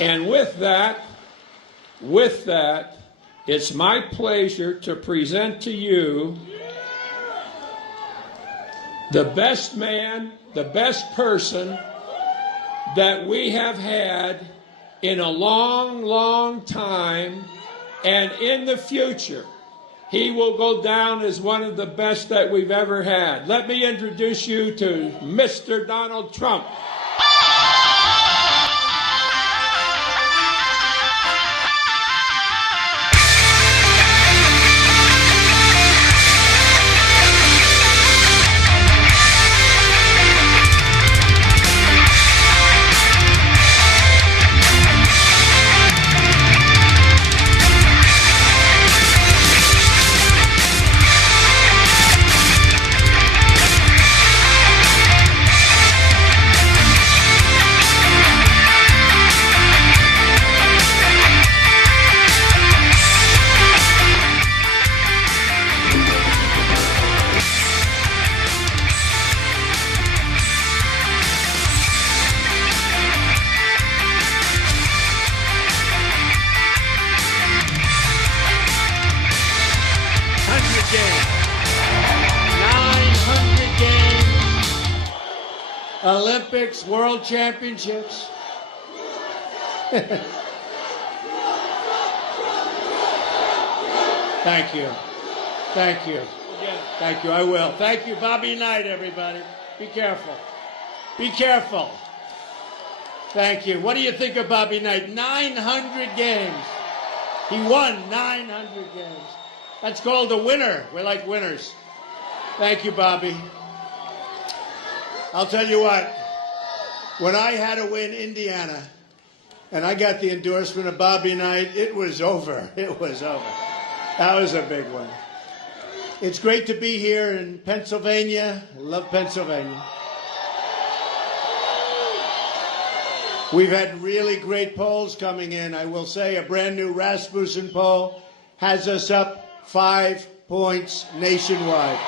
And with that, it's my pleasure to present to you the best man, the best person that we have had in a long, long time, and in the future, he will go down as one of the best that we've ever had. Let me introduce you to Mr. Donald Trump. Olympics, World Championships. Thank you. Thank you. Thank you. I will. Thank you. Bobby Knight, everybody. Be careful. Be careful. Thank you. What do you think of Bobby Knight? 900 games. He won 900 games. That's called a winner. We're like winners. Thank you, Bobby. I'll tell you what, when I had to win Indiana and I got the endorsement of Bobby Knight, it was over. It was over. That was a big one. It's great to be here in Pennsylvania. I love Pennsylvania. We've had really great polls coming in. I will say a brand new Rasmussen poll has us up 5 points nationwide.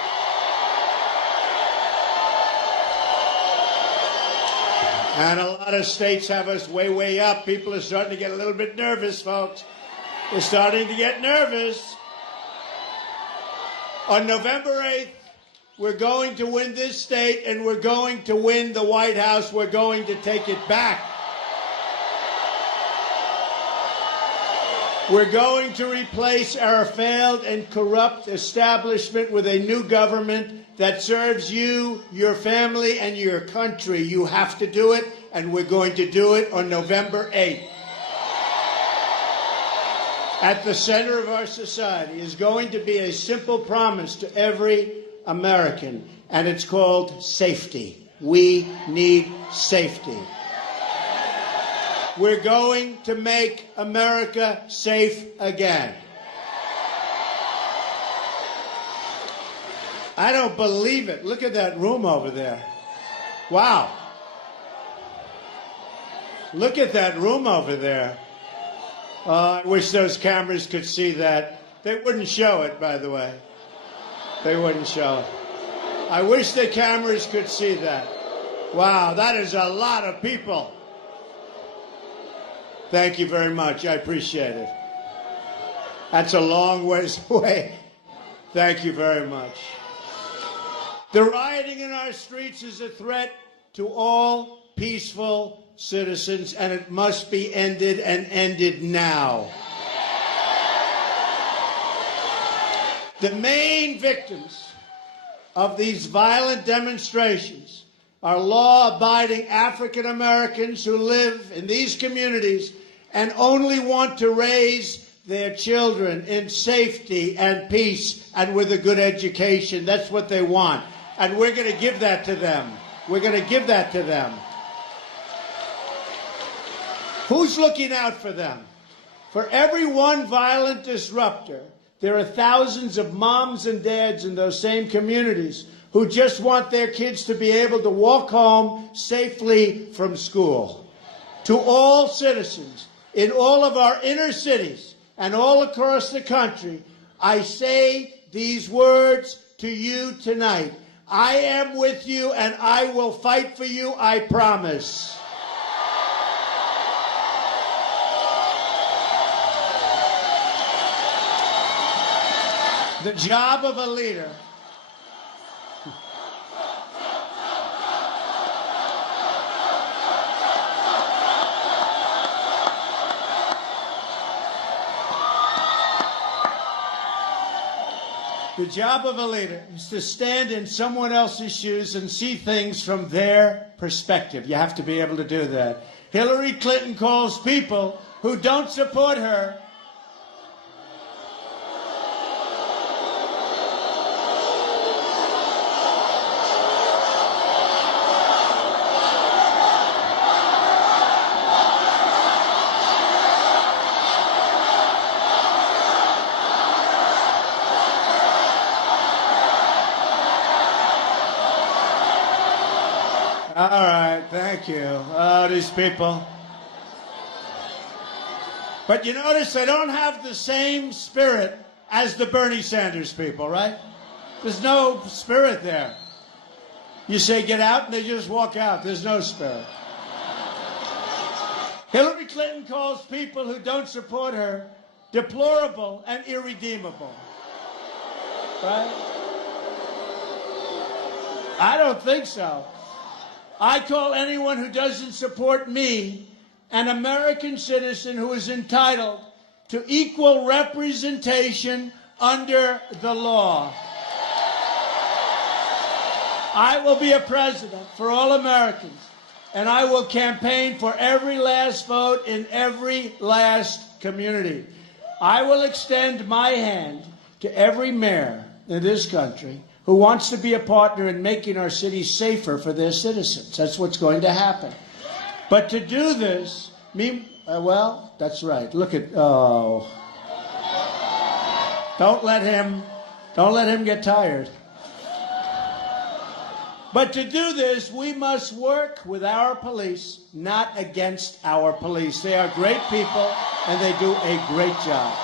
And a lot of states have us way, way up. People are starting to get a little bit nervous, folks. They're starting to get nervous. On November 8th, we're going to win this state, and we're going to win the White House. We're going to take it back. We're going to replace our failed and corrupt establishment with a new government that serves you, your family, and your country. You have to do it, and we're going to do it on November 8th. At the center of our society is going to be a simple promise to every American, and it's called safety. We need safety. We're going to make America safe again. I don't believe it. Look at that room over there. Wow. Look at that room over there. I wish those cameras could see that. They wouldn't show it, by the way. They wouldn't show it. I wish the cameras could see that. Wow, that is a lot of people. Thank you very much. I appreciate it. That's a long ways away. Thank you very much. The rioting in our streets is a threat to all peaceful citizens, and it must be ended, and ended now. The main victims of these violent demonstrations are law-abiding African Americans who live in these communities and only want to raise their children in safety and peace and with a good education. That's what they want. And we're going to give that to them. We're going to give that to them. Who's looking out for them? For every one violent disruptor, there are thousands of moms and dads in those same communities who just want their kids to be able to walk home safely from school. To all citizens in all of our inner cities and all across the country, I say these words to you tonight. I am with you and I will fight for you, I promise. The job of a leader. The job of a leader is to stand in someone else's shoes and see things from their perspective. You have to be able to do that. Hillary Clinton calls people who don't support her All right, thank you. Oh, these people. But you notice they don't have the same spirit as the Bernie Sanders people, right? There's no spirit there. You say get out and they just walk out. There's no spirit. Hillary Clinton calls people who don't support her deplorable and irredeemable. Right? I don't think so. I call anyone who doesn't support me an American citizen who is entitled to equal representation under the law. I will be a president for all Americans, and I will campaign for every last vote in every last community. I will extend my hand to every mayor in this country who wants to be a partner in making our cities safer for their citizens. That's what's going to happen. But to do this, well, that's right. Look at, oh. Don't let him get tired. But to do this, we must work with our police, not against our police. They are great people, and they do a great job.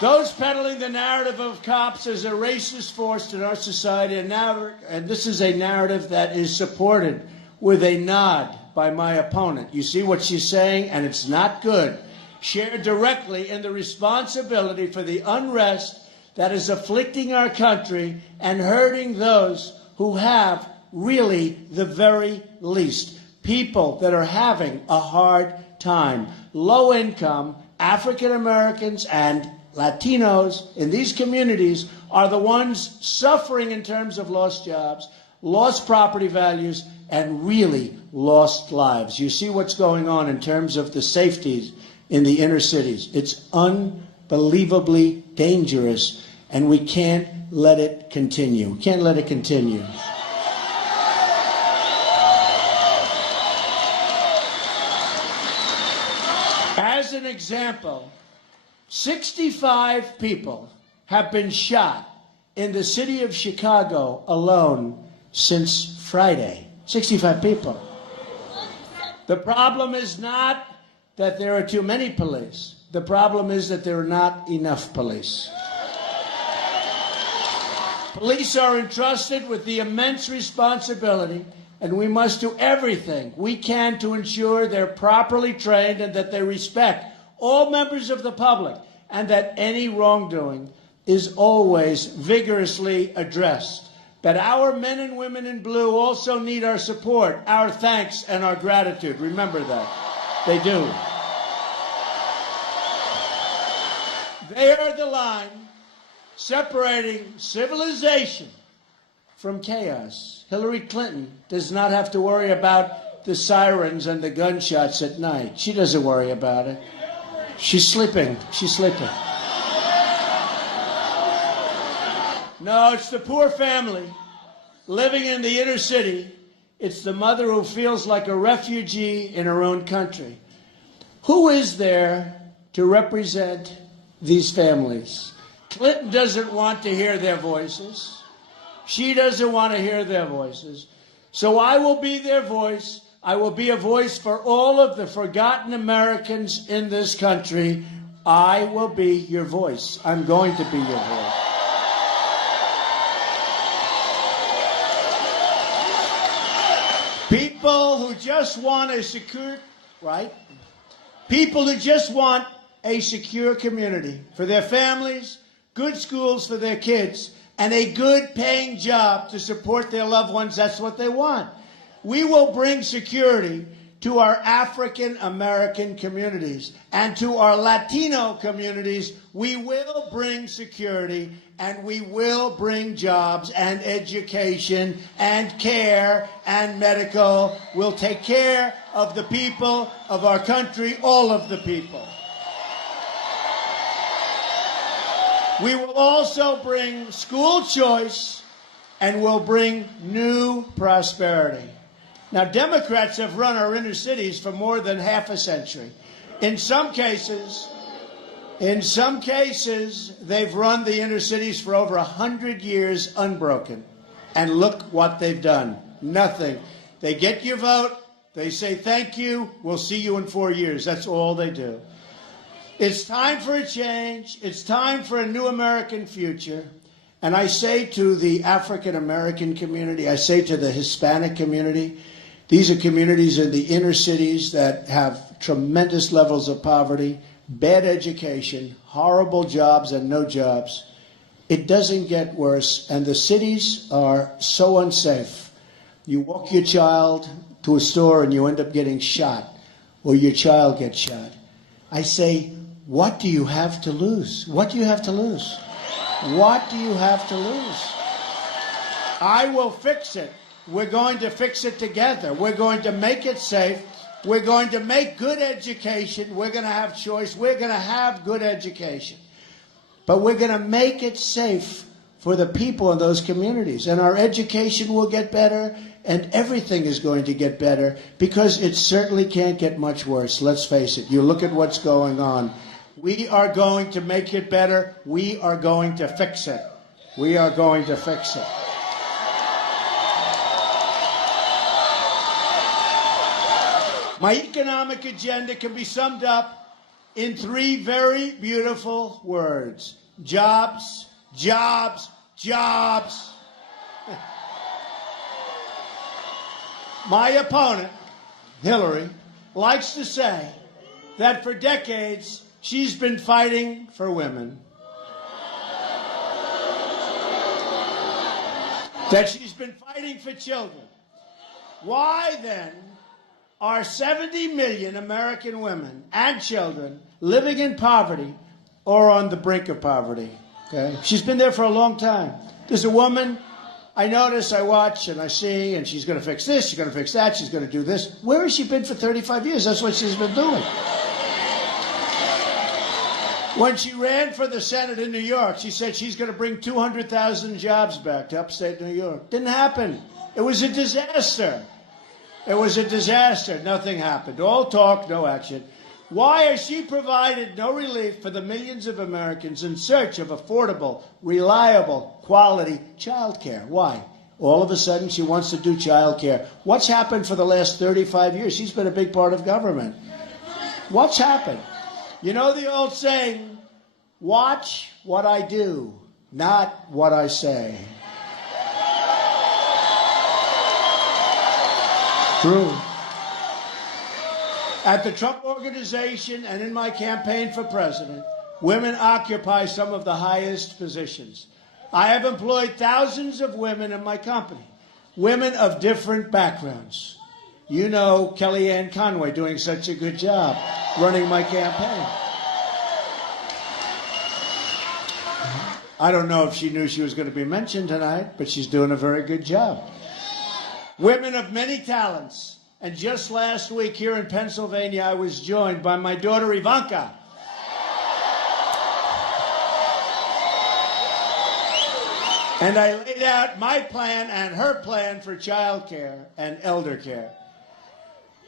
Those peddling the narrative of cops as a racist force in our society, and this is a narrative that is supported with a nod by my opponent. You see what she's saying, and it's not good. Shared directly in the responsibility for the unrest that is afflicting our country and hurting those who have really the very least. People that are having a hard time. Low income, African Americans, and Latinos in these communities are the ones suffering in terms of lost jobs, lost property values, and really lost lives. You see what's going on in terms of the safeties in the inner cities. It's unbelievably dangerous, and we can't let it continue. We can't let it continue. As an example, 65 people have been shot in the city of Chicago alone since Friday. 65 people. The problem is not that there are too many police. The problem is that there are not enough police. Police are entrusted with the immense responsibility, and we must do everything we can to ensure they're properly trained and that they respect all members of the public, and that any wrongdoing is always vigorously addressed. But our men and women in blue also need our support, our thanks, and our gratitude. Remember that. They do. They are the line separating civilization from chaos. Hillary Clinton does not have to worry about the sirens and the gunshots at night. She doesn't worry about it. She's sleeping. She's sleeping. No, it's the poor family living in the inner city. It's the mother who feels like a refugee in her own country. Who is there to represent these families? Clinton doesn't want to hear their voices. She doesn't want to hear their voices. So I will be their voice. I will be a voice for all of the forgotten Americans in this country. I will be your voice. I'm going to be your voice. People who just want a secure, right? People who just want a secure community for their families, good schools for their kids, and a good paying job to support their loved ones. That's what they want. We will bring security to our African American communities and to our Latino communities. We will bring security, and we will bring jobs and education and care and medical. We'll take care of the people of our country, all of the people. We will also bring school choice, and we'll bring new prosperity. Now, Democrats have run our inner cities for more than half a century. In some cases, they've run the inner cities for over 100 years unbroken. And look what they've done. Nothing. They get your vote. They say, thank you. We'll see you in 4 years. That's all they do. It's time for a change. It's time for a new American future. And I say to the African American community, I say to the Hispanic community, these are communities in the inner cities that have tremendous levels of poverty, bad education, horrible jobs and no jobs. It doesn't get worse, and the cities are so unsafe. You walk your child to a store and you end up getting shot, or your child gets shot. I say, what do you have to lose? What do you have to lose? What do you have to lose? I will fix it. We're going to fix it together. We're going to make it safe. We're going to make good education. We're going to have choice. We're going to have good education. But we're going to make it safe for the people in those communities. And our education will get better, and everything is going to get better, because it certainly can't get much worse. Let's face it. You look at what's going on. We are going to make it better. We are going to fix it. We are going to fix it. My economic agenda can be summed up in 3 very beautiful words. Jobs, jobs, jobs. My opponent, Hillary, likes to say that for decades she's been fighting for women. That she's been fighting for children. Why then are 70 million American women and children living in poverty or on the brink of poverty? Okay? She's been there for a long time. There's a woman I notice, I watch, and I see, and she's going to fix this, she's going to fix that, she's going to do this. Where has she been for 35 years? That's what she's been doing. When she ran for the Senate in New York, she said she's going to bring 200,000 jobs back to upstate New York. Didn't happen. It was a disaster. It was a disaster. Nothing happened. All talk, no action. Why has she provided no relief for the millions of Americans in search of affordable, reliable, quality child care? Why? All of a sudden she wants to do child care. What's happened for the last 35 years? She's been a big part of government. What's happened? You know the old saying, watch what I do, not what I say. True. At the Trump Organization and in my campaign for president, women occupy some of the highest positions. I have employed thousands of women in my company, women of different backgrounds. You know Kellyanne Conway doing such a good job running my campaign. I don't know if she knew she was going to be mentioned tonight, but she's doing a very good job. Women of many talents. And just last week here in Pennsylvania, I was joined by my daughter Ivanka. And I laid out my plan and her plan for child care and elder care.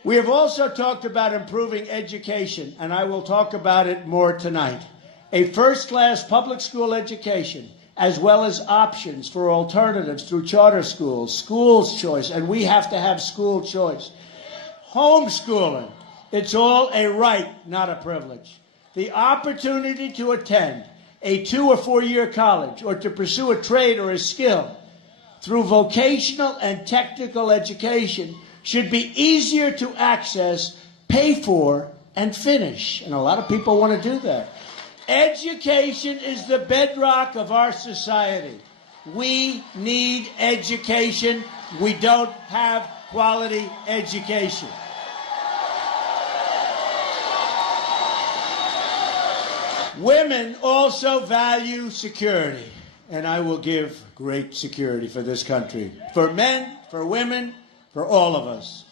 We have also talked about improving education, and I will talk about it more tonight. A first-class public school education, as well as options for alternatives through charter schools, schools choice, and we have to have school choice. Homeschooling, it's all a right, not a privilege. The opportunity to attend a 2 or 4 year college or to pursue a trade or a skill through vocational and technical education should be easier to access, pay for, and finish. And a lot of people want to do that. Education is the bedrock of our society. We need education. We don't have quality education. Women also value security, and I will give great security for this country. For men, for women, for all of us.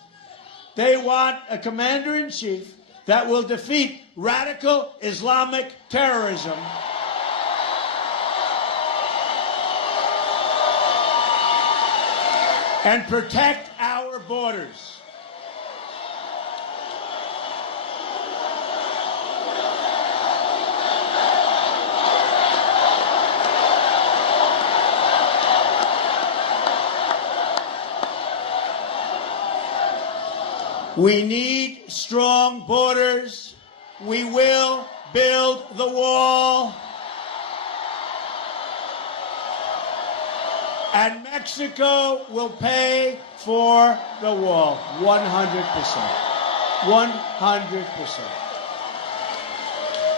They want a commander-in-chief that will defeat radical Islamic terrorism and protect our borders. We need strong borders. We will build the wall. And Mexico will pay for the wall. 100%. 100%.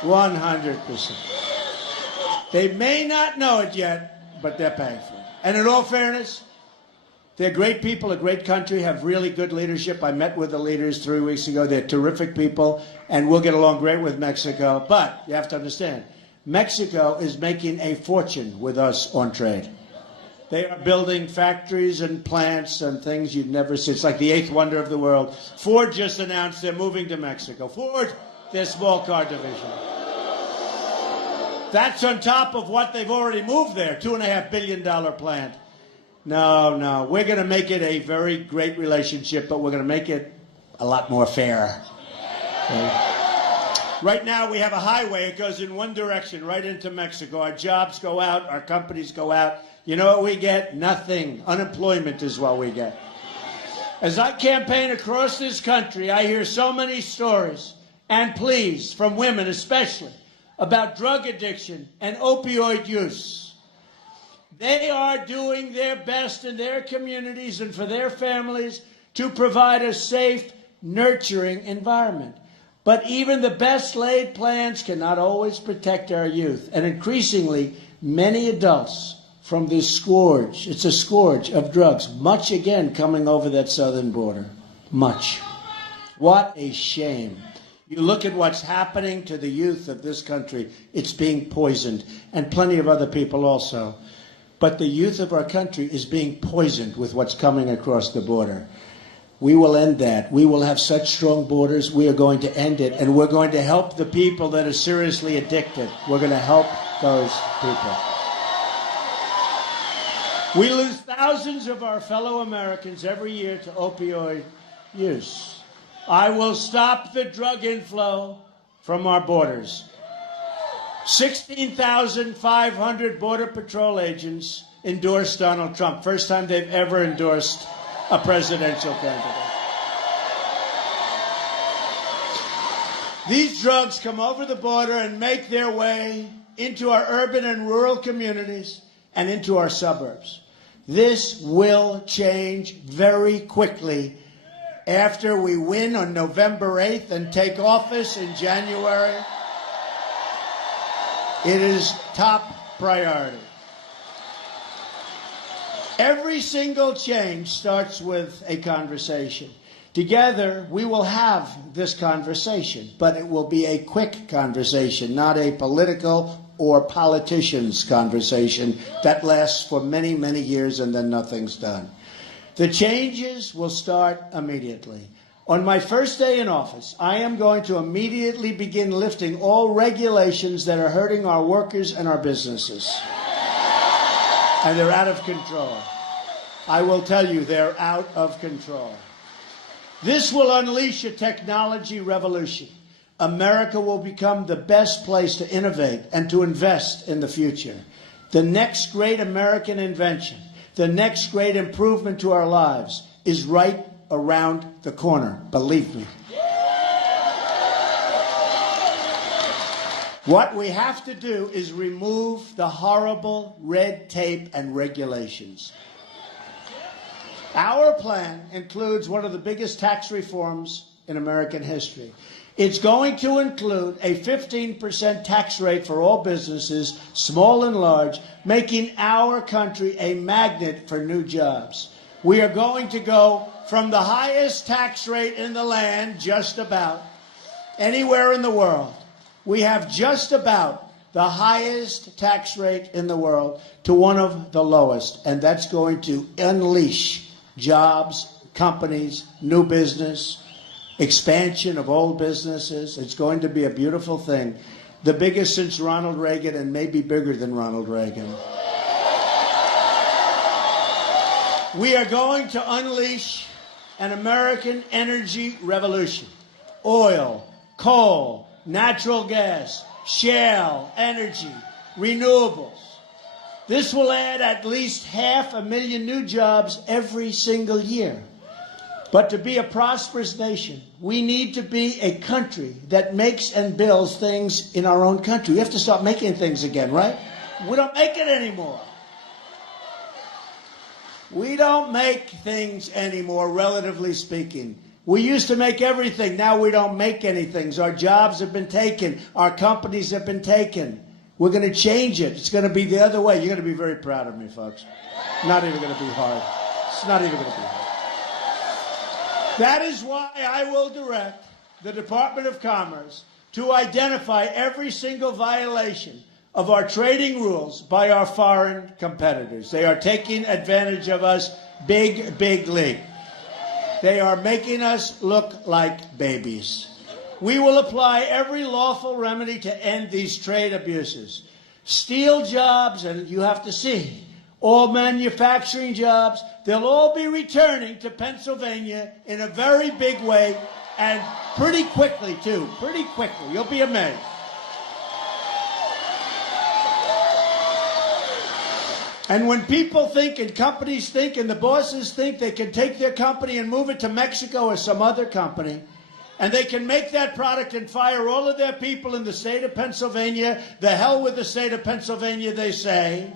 100%. They may not know it yet, but they're paying for it. And in all fairness, they're great people, a great country, have really good leadership. I met with the leaders 3 weeks ago. They're terrific people, and we'll get along great with Mexico. But you have to understand, Mexico is making a fortune with us on trade. They are building factories and plants and things you'd never see. It's like the eighth wonder of the world. Ford just announced they're moving to Mexico. Ford, their small car division. That's on top of what they've already moved there, $2.5 billion plant. No, we're going to make it a very great relationship, but we're going to make it a lot more fair. Okay? Right now, we have a highway. It goes in one direction, right into Mexico. Our jobs go out. Our companies go out. You know what we get? Nothing. Unemployment is what we get. As I campaign across this country, I hear so many stories and pleas from women especially about drug addiction and opioid use. They are doing their best in their communities and for their families to provide a safe, nurturing environment. But even the best laid plans cannot always protect our youth. And increasingly, many adults from this scourge, it's a scourge of drugs, much again coming over that southern border. Much. What a shame. You look at what's happening to the youth of this country, it's being poisoned, and plenty of other people also. But the youth of our country is being poisoned with what's coming across the border. We will end that. We will have such strong borders. We are going to end it. And we're going to help the people that are seriously addicted. We're going to help those people. We lose thousands of our fellow Americans every year to opioid use. I will stop the drug inflow from our borders. 16,500 Border Patrol agents endorsed Donald Trump. First time they've ever endorsed a presidential candidate. These drugs come over the border and make their way into our urban and rural communities and into our suburbs. This will change very quickly after we win on November 8th and take office in January. It is top priority. Every single change starts with a conversation. Together, we will have this conversation, but it will be a quick conversation, not a political or politicians' conversation that lasts for many, many years and then nothing's done. The changes will start immediately. On my first day in office, I am going to immediately begin lifting all regulations that are hurting our workers and our businesses. And they're out of control. I will tell you, they're out of control. This will unleash a technology revolution. America will become the best place to innovate and to invest in the future. The next great American invention, the next great improvement to our lives is right around the corner, believe me. What we have to do is remove the horrible red tape and regulations. Our plan includes one of the biggest tax reforms in American history. It's going to include a 15% tax rate for all businesses, small and large, making our country a magnet for new jobs. We are going to go from the highest tax rate in the land, just about, anywhere in the world. We have just about the highest tax rate in the world to one of the lowest, and that's going to unleash jobs, companies, new business, expansion of old businesses. It's going to be a beautiful thing, the biggest since Ronald Reagan and maybe bigger than Ronald Reagan. We are going to unleash an American energy revolution. Oil, coal, natural gas, shale energy, renewables. This will add at least 500,000 new jobs every single year. But to be a prosperous nation, we need to be a country that makes and builds things in our own country. We have to start making things again, right? We don't make it anymore. We don't make things anymore, relatively speaking. We used to make everything. Now we don't make anything. Our jobs have been taken. Our companies have been taken. We're going to change it. It's going to be the other way. You're going to be very proud of me, folks. Not even going to be hard. It's not even going to be hard. That is why I will direct the Department of Commerce to identify every single violation of our trading rules by our foreign competitors. They are taking advantage of us big, big league. They are making us look like babies. We will apply every lawful remedy to end these trade abuses. Steel jobs, and you have to see, all manufacturing jobs, they'll all be returning to Pennsylvania in a very big way, and pretty quickly, too. Pretty quickly. You'll be amazed. And when people think and companies think and the bosses think they can take their company and move it to Mexico or some other company, and they can make that product and fire all of their people in the state of Pennsylvania, the hell with the state of Pennsylvania, they say.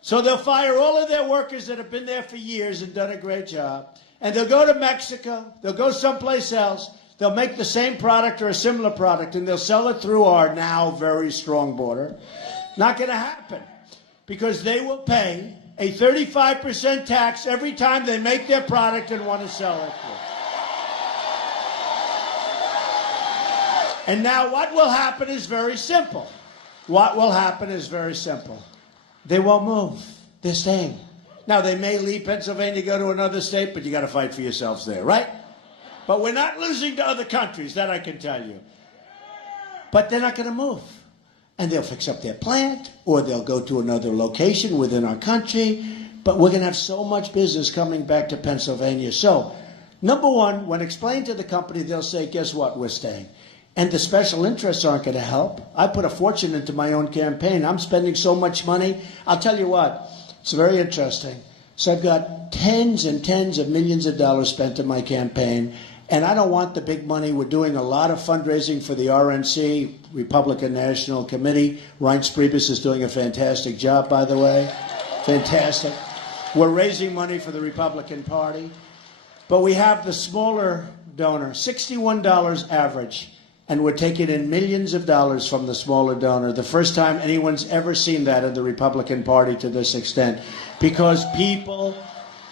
So they'll fire all of their workers that have been there for years and done a great job. And they'll go to Mexico, they'll go someplace else, they'll make the same product or a similar product, and they'll sell it through our now very strong border. Not going to happen. Because they will pay a 35% tax every time they make their product and want to sell it. And now what will happen is very simple. What will happen is very simple. They won't move. They're staying. Now, they may leave Pennsylvania, go to another state, but you got to fight for yourselves there, right? But we're not losing to other countries, that I can tell you. But they're not going to move. And they'll fix up their plant, or they'll go to another location within our country. But we're going to have so much business coming back to Pennsylvania. So, number one, when explained to the company, they'll say, guess what, we're staying. And the special interests aren't going to help. I put a fortune into my own campaign. I'm spending so much money. I'll tell you what, it's very interesting. So I've got tens and tens of millions of dollars spent in my campaign. And I don't want the big money. We're doing a lot of fundraising for the RNC, Republican National Committee. Reince Priebus is doing a fantastic job, by the way. Fantastic. We're raising money for the Republican Party. But we have the smaller donor, $61 average. And we're taking in millions of dollars from the smaller donor. The first time anyone's ever seen that in the Republican Party to this extent. Because people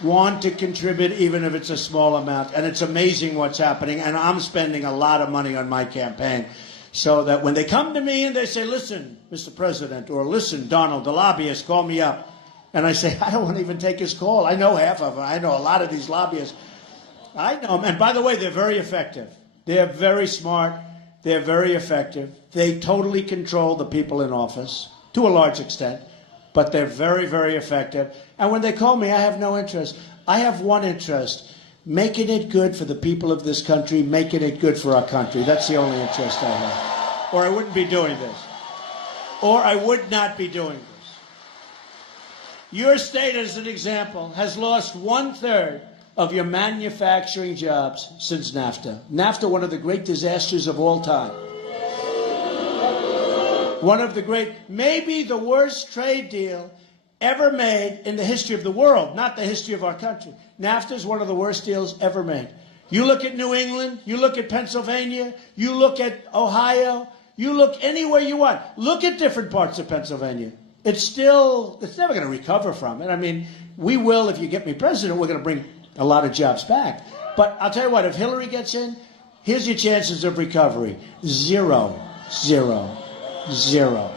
want to contribute even if it's a small amount. And it's amazing what's happening. And I'm spending a lot of money on my campaign. So that when they come to me and they say, listen, Mr. President, or listen, Donald, the lobbyist, call me up. And I say, I don't want to even take his call. I know half of them. I know a lot of these lobbyists. I know them. And by the way, they're very effective. They're very smart. They're very effective. They totally control the people in office, to a large extent. But they're very, very effective. And when they call me, I have no interest. I have one interest, making it good for the people of this country, making it good for our country. That's the only interest I have. Or I wouldn't be doing this. Or I would not be doing this. Your state, as an example, has lost 1/3 of your manufacturing jobs since NAFTA. NAFTA, one of the great disasters of all time. One of the great, maybe the worst trade deal ever made in the history of the world, not the history of our country. NAFTA is one of the worst deals ever made. You look at New England, you look at Pennsylvania, you look at Ohio, you look anywhere you want. Look at different parts of Pennsylvania. It's never going to recover from it. I mean, we will, if you get me president, we're going to bring a lot of jobs back. But I'll tell you what, if Hillary gets in, here's your chances of recovery. 0, 0, 0.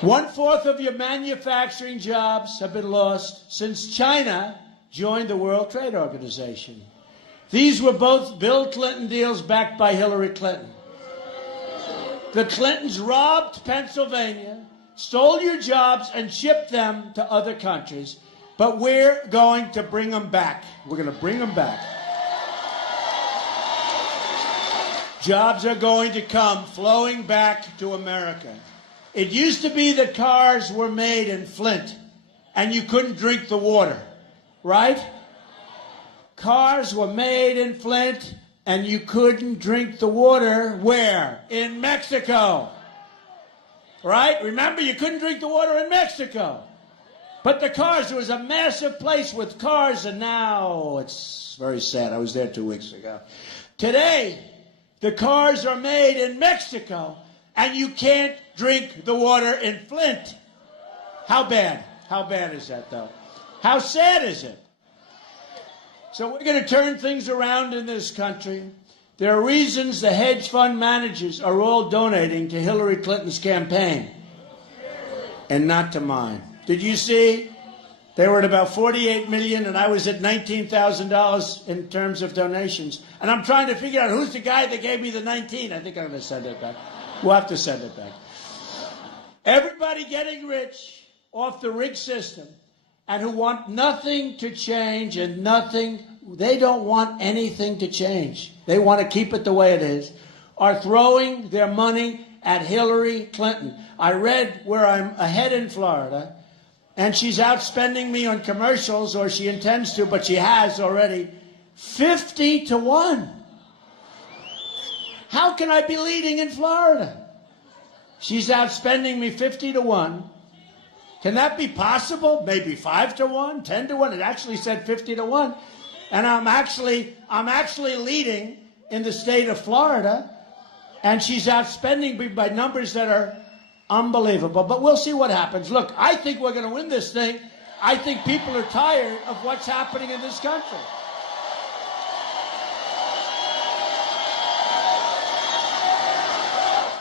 1/4 of your manufacturing jobs have been lost since China joined the World Trade Organization. These were both Bill Clinton deals backed by Hillary Clinton. The Clintons robbed Pennsylvania, stole your jobs, and shipped them to other countries. But we're going to bring them back. We're going to bring them back. Jobs are going to come flowing back to America. It used to be that cars were made in Flint and you couldn't drink the water, right? Cars were made in Flint and you couldn't drink the water where? In Mexico. Right? Remember, you couldn't drink the water in Mexico. But the cars, there was a massive place with cars, and now it's very sad. I was there 2 weeks ago. Today, the cars are made in Mexico, and you can't drink the water in Flint. How bad? How bad is that, though? How sad is it? So we're going to turn things around in this country. There are reasons the hedge fund managers are all donating to Hillary Clinton's campaign and not to mine. Did you see? They were at about $48 million, and I was at $19,000 in terms of donations. And I'm trying to figure out who's the guy that gave me the 19. I think I'm going to send it back. We'll have to send it back. Everybody getting rich off the rigged system and who want nothing to change and they don't want anything to change. They want to keep it the way it is, are throwing their money at Hillary Clinton. I read where I'm ahead in Florida, and she's outspending me on commercials, or she intends to, but she has already, 50 to 1. How can I be leading in Florida? She's outspending me 50 to 1. Can that be possible? Maybe 5 to 1, 10 to 1. It actually said 50 to 1. And I'm actually leading in the state of Florida, and she's outspending me by numbers that are unbelievable. But we'll see what happens. Look, I think we're going to win this thing. I think people are tired of what's happening in this country.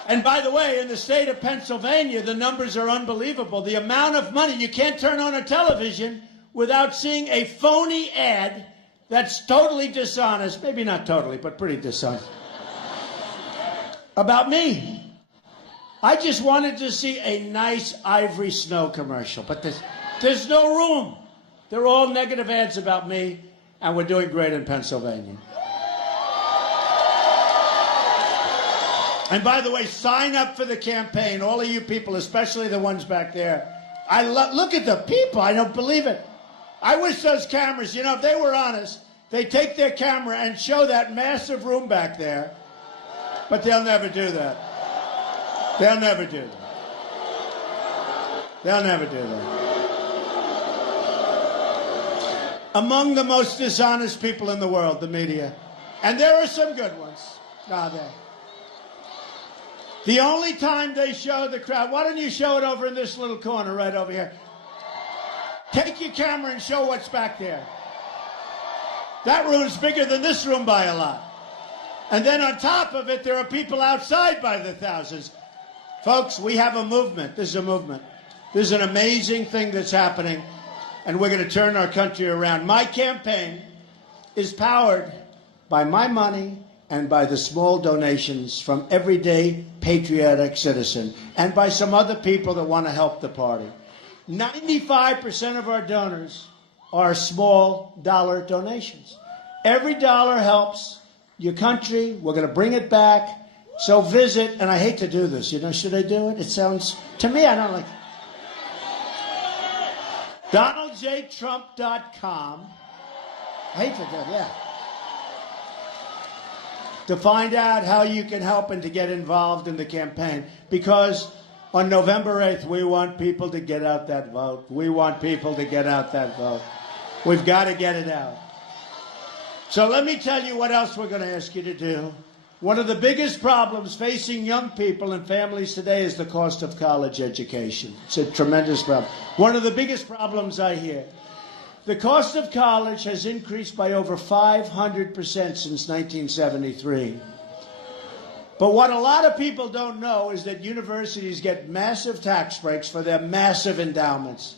And by the way, in the state of Pennsylvania, the numbers are unbelievable. The amount of money, you can't turn on a television without seeing a phony ad that's totally dishonest, maybe not totally, but pretty dishonest, about me. I just wanted to see a nice Ivory Snow commercial, but there's no room. They're all negative ads about me, and we're doing great in Pennsylvania. And by the way, sign up for the campaign, all of you people, especially the ones back there. Look at the people, I don't believe it. I wish those cameras, you know, if they were honest, they'd take their camera and show that massive room back there. But they'll never do that. They'll never do that. They'll never do that. Among the most dishonest people in the world, the media. And there are some good ones. The only time they show the crowd, why don't you show it over in this little corner right over here? Take your camera and show what's back there. That room's bigger than this room by a lot. And then on top of it, there are people outside by the thousands. Folks, we have a movement. This is a movement. This is an amazing thing that's happening, and we're going to turn our country around. My campaign is powered by my money and by the small donations from everyday patriotic citizen and by some other people that want to help the party. 95% of our donors are small dollar donations. Every dollar helps your country. We're going to bring it back. So visit, and I hate to do this, you know, should I do it? It sounds, to me, I don't like it. DonaldJTrump.com. I hate to do it, yeah. To find out how you can help and to get involved in the campaign. Because on November 8th, we want people to get out that vote. We want people to get out that vote. We've got to get it out. So let me tell you what else we're going to ask you to do. One of the biggest problems facing young people and families today is the cost of college education. It's a tremendous problem. One of the biggest problems I hear. The cost of college has increased by over 500% since 1973. But what a lot of people don't know is that universities get massive tax breaks for their massive endowments.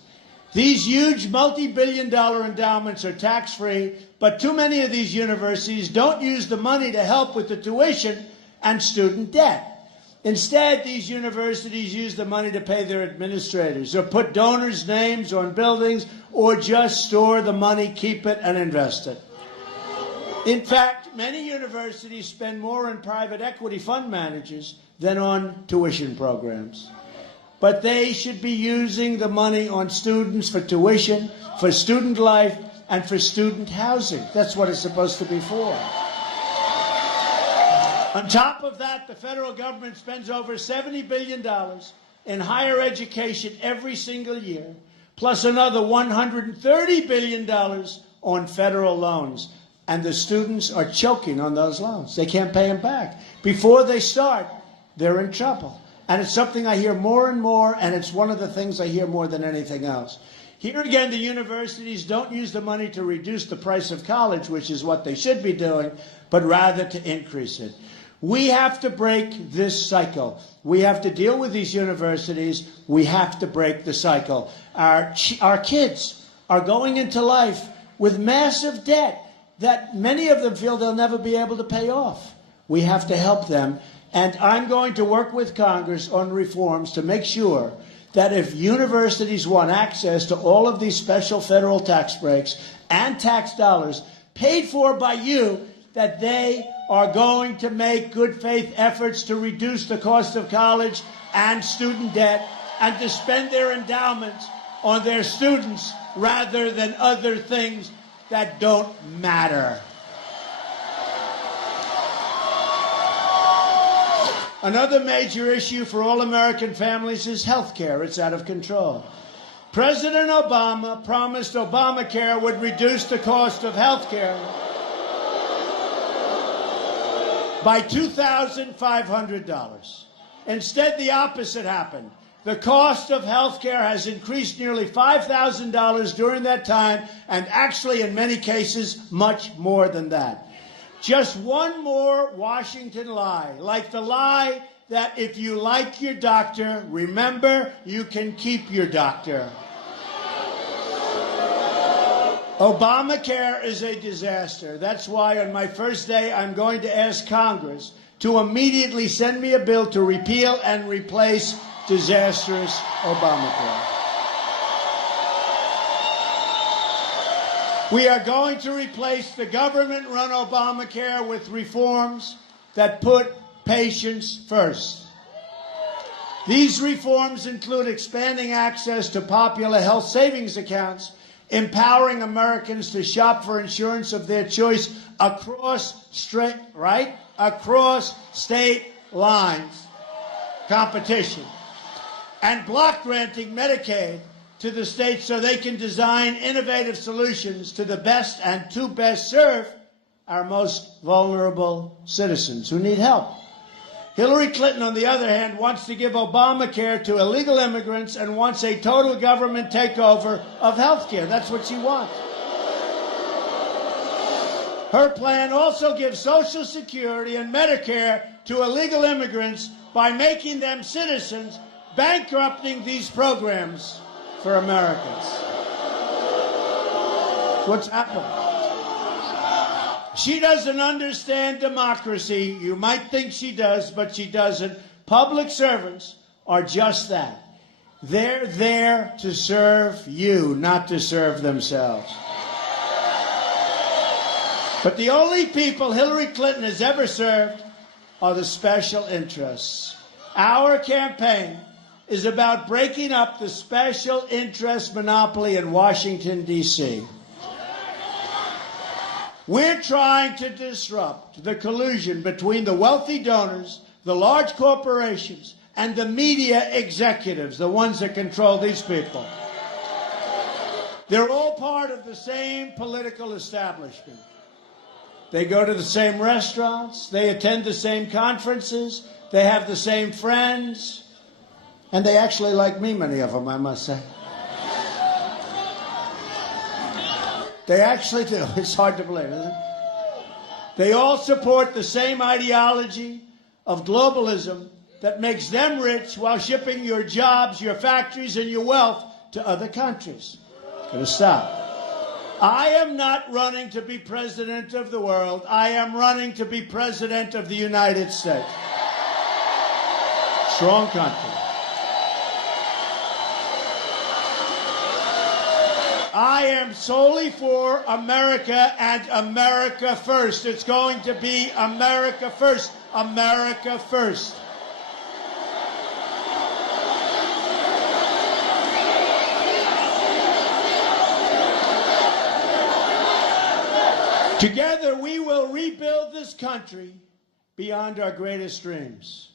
These huge multi-billion-dollar endowments are tax-free, but too many of these universities don't use the money to help with the tuition and student debt. Instead, these universities use the money to pay their administrators, or put donors' names on buildings, or just store the money, keep it, and invest it. In fact, many universities spend more on private equity fund managers than on tuition programs. But they should be using the money on students for tuition, for student life, and for student housing. That's what it's supposed to be for. On top of that, the federal government spends over $70 billion in higher education every single year, plus another $130 billion on federal loans. And the students are choking on those loans. They can't pay them back. Before they start, they're in trouble. And it's something I hear more and more, and it's one of the things I hear more than anything else. Here again, the universities don't use the money to reduce the price of college, which is what they should be doing, but rather to increase it. We have to break this cycle. We have to deal with these universities. We have to break the cycle. Our kids are going into life with massive debt that many of them feel they'll never be able to pay off. We have to help them. And I'm going to work with Congress on reforms to make sure that if universities want access to all of these special federal tax breaks and tax dollars paid for by you, that they are going to make good faith efforts to reduce the cost of college and student debt and to spend their endowments on their students rather than other things that don't matter. Another major issue for all American families is health care. It's out of control. President Obama promised Obamacare would reduce the cost of health care by $2,500. Instead, the opposite happened. The cost of health care has increased nearly $5,000 during that time, and actually, in many cases, much more than that. Just one more Washington lie, like the lie that if you like your doctor, remember, you can keep your doctor. Obamacare is a disaster. That's why on my first day, I'm going to ask Congress to immediately send me a bill to repeal and replace disastrous Obamacare. We are going to replace the government-run Obamacare with reforms that put patients first. These reforms include expanding access to popular health savings accounts, empowering Americans to shop for insurance of their choice across state lines, competition, and block granting Medicaid to the states so they can design innovative solutions to the best and to best serve our most vulnerable citizens who need help. Hillary Clinton, on the other hand, wants to give Obamacare to illegal immigrants and wants a total government takeover of health care. That's what she wants. Her plan also gives Social Security and Medicare to illegal immigrants by making them citizens, bankrupting these programs for Americans. What's happened? She doesn't understand democracy. You might think she does, but she doesn't. Public servants are just that. They're there to serve you, not to serve themselves. But the only people Hillary Clinton has ever served are the special interests. Our campaign is about breaking up the special interest monopoly in Washington, D.C. We're trying to disrupt the collusion between the wealthy donors, the large corporations, and the media executives, the ones that control these people. They're all part of the same political establishment. They go to the same restaurants. They attend the same conferences. They have the same friends. And they actually like me, many of them, I must say. They actually do. It's hard to believe, isn't it? They all support the same ideology of globalism that makes them rich while shipping your jobs, your factories, and your wealth to other countries. Gotta stop. I am not running to be president of the world. I am running to be president of the United States. Strong country. I am solely for America and America first. It's going to be America first. America first. Together we will rebuild this country beyond our greatest dreams.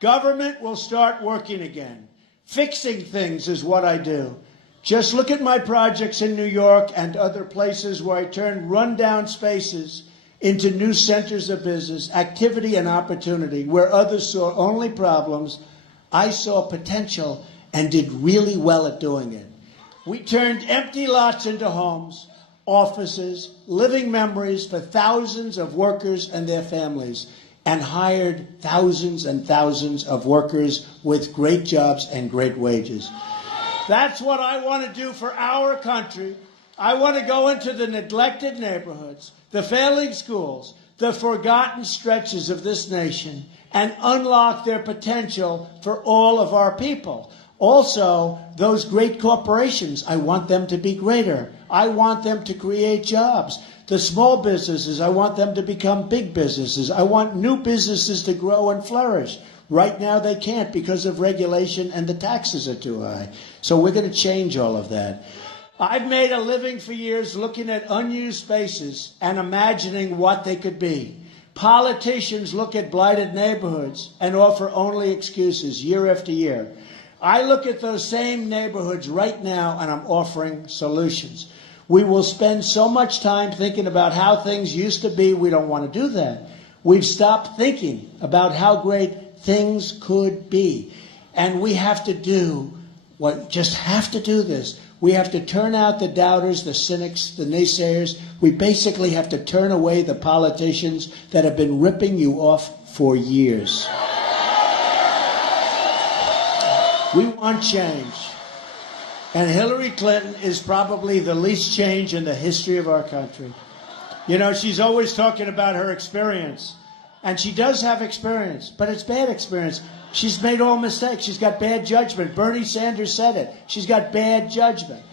Government will start working again. Fixing things is what I do. Just look at my projects in New York and other places where I turn rundown spaces into new centers of business, activity and opportunity. Where others saw only problems, I saw potential and did really well at doing it. We turned empty lots into homes, offices, living memories for thousands of workers and their families, and hired thousands and thousands of workers with great jobs and great wages. That's what I want to do for our country. I want to go into the neglected neighborhoods, the failing schools, the forgotten stretches of this nation, and unlock their potential for all of our people. Also, those great corporations, I want them to be greater. I want them to create jobs. The small businesses, I want them to become big businesses. I want new businesses to grow and flourish. Right now they can't because of regulation and the taxes are too high. So we're going to change all of that. I've made a living for years looking at unused spaces and imagining what they could be. Politicians look at blighted neighborhoods and offer only excuses year after year. I look at those same neighborhoods right now and I'm offering solutions. We will spend so much time thinking about how things used to be, we don't want to do that. We've stopped thinking about how great things could be. And we have to do what, just have to do this. We have to turn out the doubters, the cynics, the naysayers. We basically have to turn away the politicians that have been ripping you off for years. We want change. And Hillary Clinton is probably the least change in the history of our country. You know, she's always talking about her experience. And she does have experience, but it's bad experience. She's made all mistakes. She's got bad judgment. Bernie Sanders said it. She's got bad judgment.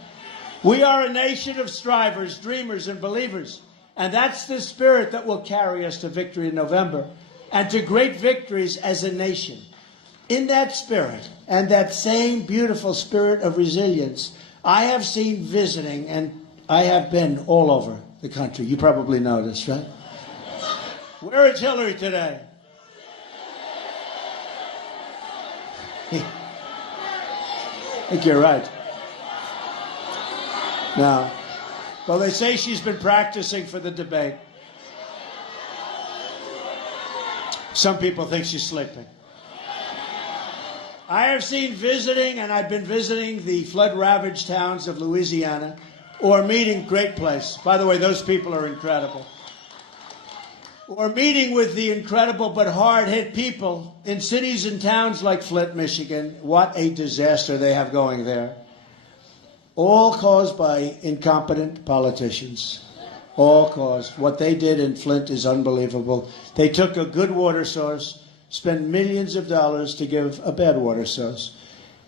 We are a nation of strivers, dreamers, and believers. And that's the spirit that will carry us to victory in November and to great victories as a nation. In that spirit and that same beautiful spirit of resilience, I have seen visiting, and I have been all over the country. You probably noticed, right? Where is Hillary today? I think you're right. No. Well, they say she's been practicing for the debate. Some people think she's sleeping. I have seen visiting, and I've been visiting the flood-ravaged towns of Louisiana, or meeting, great place. By the way, those people are incredible. Or meeting with the incredible but hard-hit people in cities and towns like Flint, Michigan. What a disaster they have going there. All caused by incompetent politicians. All caused. What they did in Flint is unbelievable. They took a good water source, spent millions of dollars to give a bad water source.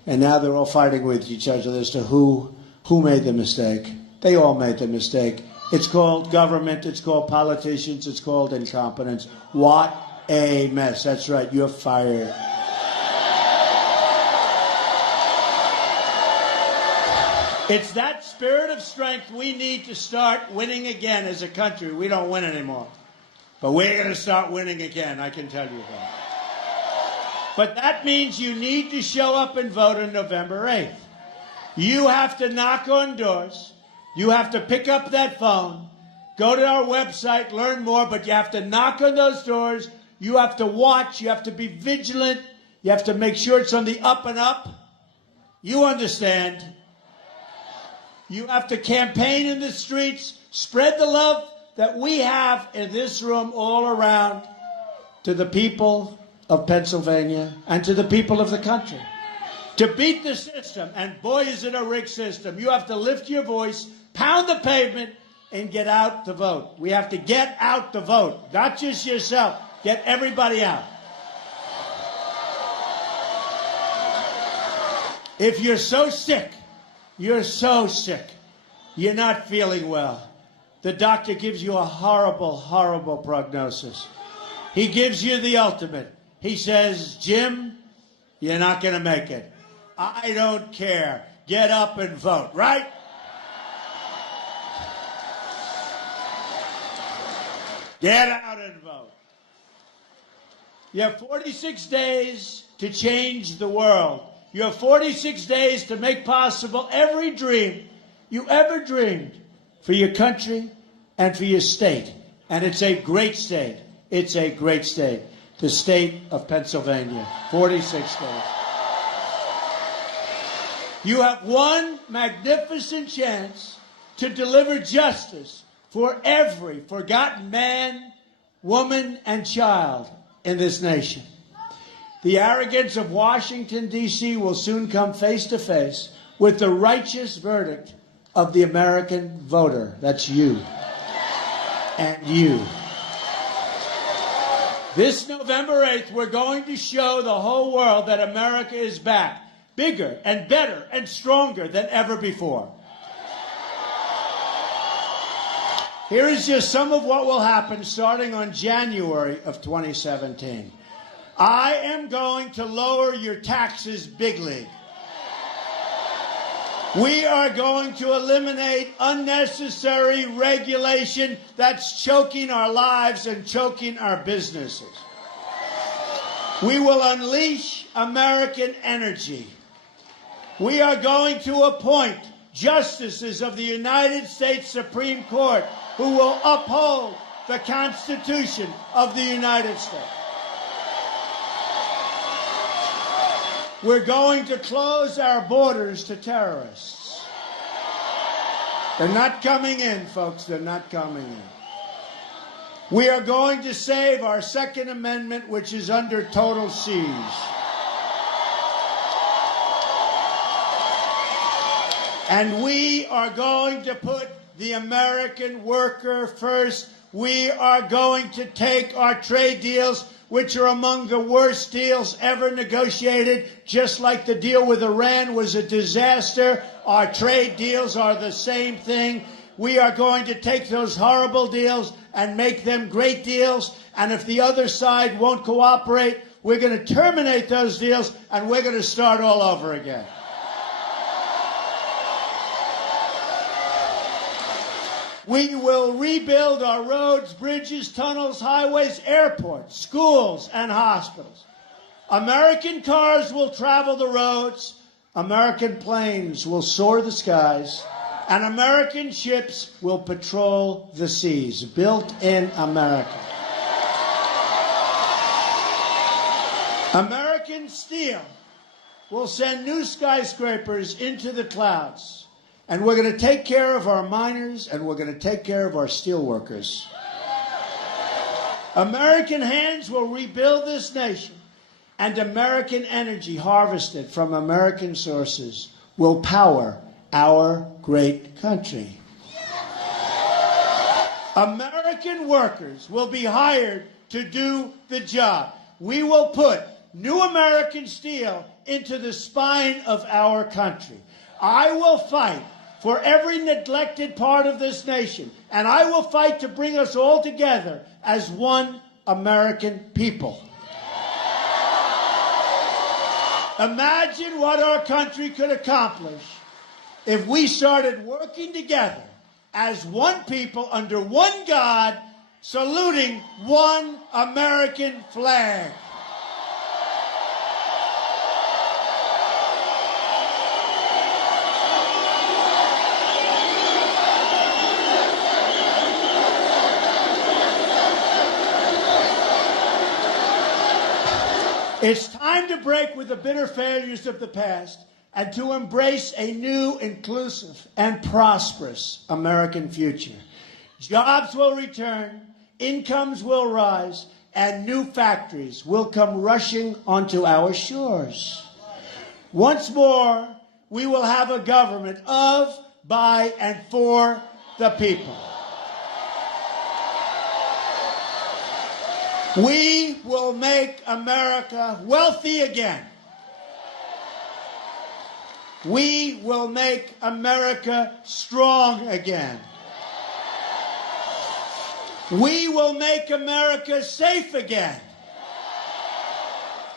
And now they're all fighting with each other as to who made the mistake. They all made the mistake. It's called government, it's called politicians, it's called incompetence. What a mess. That's right, you're fired. It's that spirit of strength we need to start winning again as a country. We don't win anymore. But we're going to start winning again, I can tell you that. But that means you need to show up and vote on November 8th. You have to knock on doors. You have to pick up that phone. Go to our website, learn more, but you have to knock on those doors. You have to watch. You have to be vigilant. You have to make sure it's on the up and up. You understand. You have to campaign in the streets, spread the love that we have in this room all around to the people of Pennsylvania and to the people of the country. To beat the system, and boy, is it a rigged system, you have to lift your voice, pound the pavement, and get out to vote. We have to get out to vote, not just yourself. Get everybody out. If you're so sick, you're not feeling well, the doctor gives you a horrible, horrible prognosis. He gives you the ultimate. He says, Jim, you're not going to make it. I don't care. Get up and vote, right? Get out and vote. You have 46 days to change the world. You have 46 days to make possible every dream you ever dreamed for your country and for your state. And it's a great state. It's a great state. The state of Pennsylvania. 46 days. You have one magnificent chance to deliver justice for every forgotten man, woman, and child in this nation. The arrogance of Washington, D.C. will soon come face to face with the righteous verdict of the American voter. That's you. And you. This November 8th, we're going to show the whole world that America is back. Bigger and better and stronger than ever before. Here is just some of what will happen starting on January of 2017. I am going to lower your taxes big league. We are going to eliminate unnecessary regulation that's choking our lives and choking our businesses. We will unleash American energy. We are going to appoint justices of the United States Supreme Court who will uphold the Constitution of the United States. We're going to close our borders to terrorists. They're not coming in, folks. They're not coming in. We are going to save our Second Amendment, which is under total siege. And we are going to put the American worker first. We are going to take our trade deals, which are among the worst deals ever negotiated, just like the deal with Iran was a disaster. Our trade deals are the same thing. We are going to take those horrible deals and make them great deals. And if the other side won't cooperate, we're going to terminate those deals and we're going to start all over again. We will rebuild our roads, bridges, tunnels, highways, airports, schools, and hospitals. American cars will travel the roads, American planes will soar the skies, and American ships will patrol the seas. Built in America. American steel will send new skyscrapers into the clouds. And we're going to take care of our miners, and we're going to take care of our steel workers. American hands will rebuild this nation, and American energy harvested from American sources will power our great country. American workers will be hired to do the job. We will put new American steel into the spine of our country. I will fight for every neglected part of this nation, and I will fight to bring us all together as one American people. Imagine what our country could accomplish if we started working together as one people under one God, saluting one American flag. It's time to break with the bitter failures of the past and to embrace a new, inclusive, and prosperous American future. Jobs will return, incomes will rise, and new factories will come rushing onto our shores. Once more, we will have a government of, by, and for the people. We will make America wealthy again. We will make America strong again. We will make America safe again.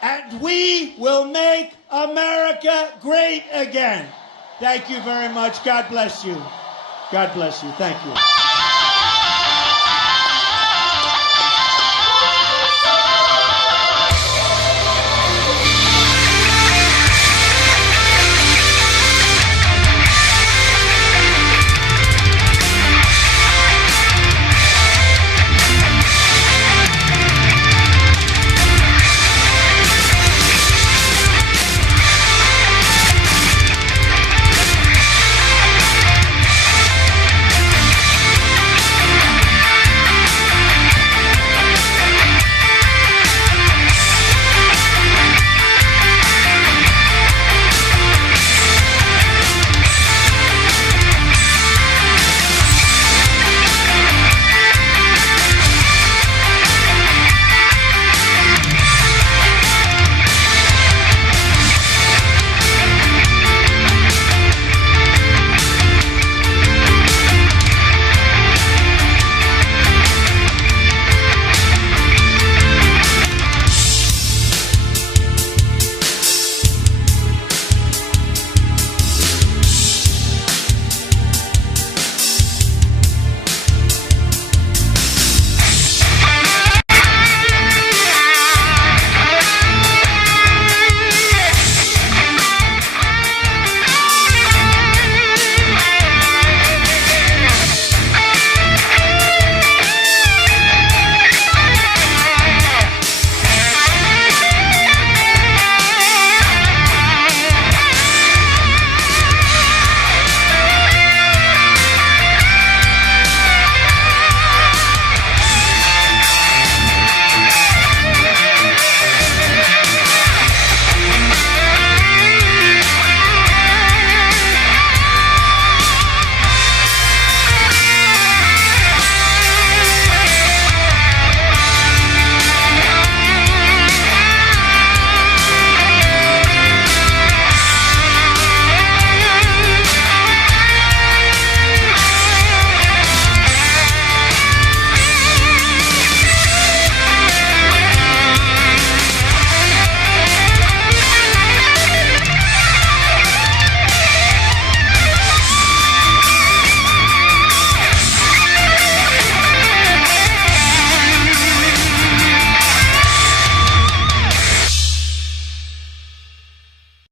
And we will make America great again. Thank you very much. God bless you. God bless you. Thank you.